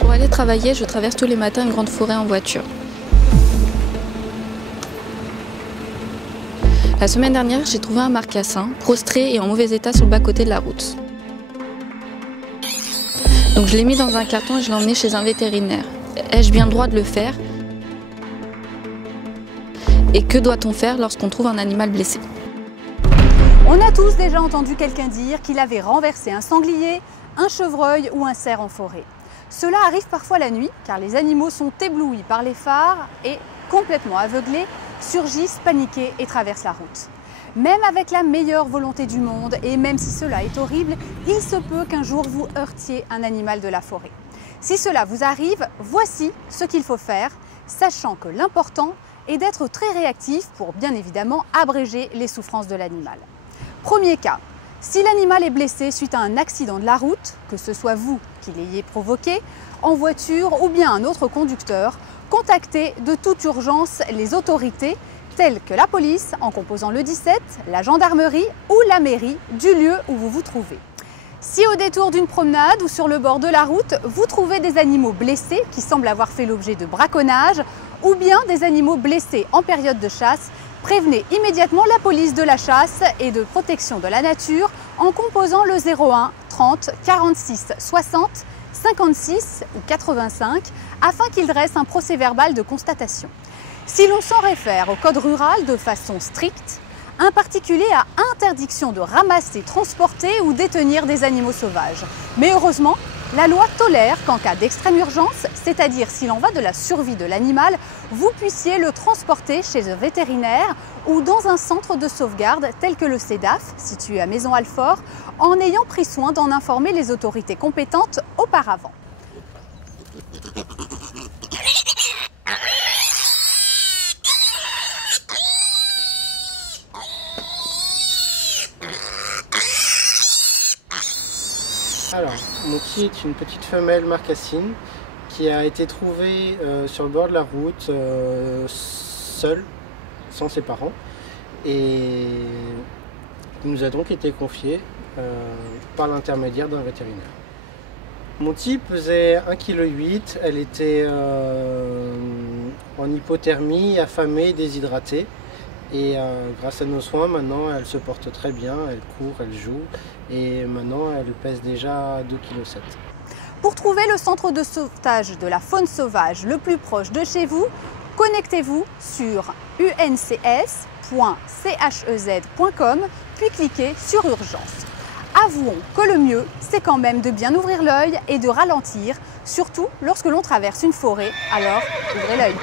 Pour aller travailler, je traverse tous les matins une grande forêt en voiture. La semaine dernière, j'ai trouvé un marcassin, prostré et en mauvais état sur le bas-côté de la route. Donc je l'ai mis dans un carton et je l'ai emmené chez un vétérinaire. Ai-je bien le droit de le faire? Et que doit-on faire lorsqu'on trouve un animal blessé? On a tous déjà entendu quelqu'un dire qu'il avait renversé un sanglier, un chevreuil ou un cerf en forêt. Cela arrive parfois la nuit car les animaux sont éblouis par les phares et, complètement aveuglés, surgissent paniqués et traversent la route. Même avec la meilleure volonté du monde et même si cela est horrible, il se peut qu'un jour vous heurtiez un animal de la forêt. Si cela vous arrive, voici ce qu'il faut faire, sachant que l'important est d'être très réactif pour bien évidemment abréger les souffrances de l'animal. Premier cas. Si l'animal est blessé suite à un accident de la route, que ce soit vous qui l'ayez provoqué, en voiture ou bien un autre conducteur, contactez de toute urgence les autorités telles que la police en composant le 17, la gendarmerie ou la mairie du lieu où vous vous trouvez. Si au détour d'une promenade ou sur le bord de la route, vous trouvez des animaux blessés qui semblent avoir fait l'objet de braconnage ou bien des animaux blessés en période de chasse, prévenez immédiatement la police de la chasse et de protection de la nature en composant le 01 30 46 60 56 ou 85 afin qu'ils dressent un procès-verbal de constatation. Si l'on s'en réfère au code rural de façon stricte, un particulier a interdiction de ramasser, transporter ou détenir des animaux sauvages. Mais heureusement, la loi tolère qu'en cas d'extrême urgence, c'est-à-dire s'il en va de la survie de l'animal, vous puissiez le transporter chez un vétérinaire ou dans un centre de sauvegarde tel que le CEDAF, situé à Maison-Alfort, en ayant pris soin d'en informer les autorités compétentes auparavant. Alors, Moki est une petite femelle marcassine qui a été trouvée sur le bord de la route, seule, sans ses parents, et nous a donc été confiée par l'intermédiaire d'un vétérinaire. Monty pesait 1,8 kg, elle était en hypothermie, affamée, déshydratée. Et grâce à nos soins, maintenant, elle se porte très bien, elle court, elle joue. Et maintenant, elle pèse déjà 2,7 kg. Pour trouver le centre de sauvetage de la faune sauvage le plus proche de chez vous, connectez-vous sur uncs.chez.com, puis cliquez sur Urgence. Avouons que le mieux, c'est quand même de bien ouvrir l'œil et de ralentir, surtout lorsque l'on traverse une forêt, alors ouvrez l'œil.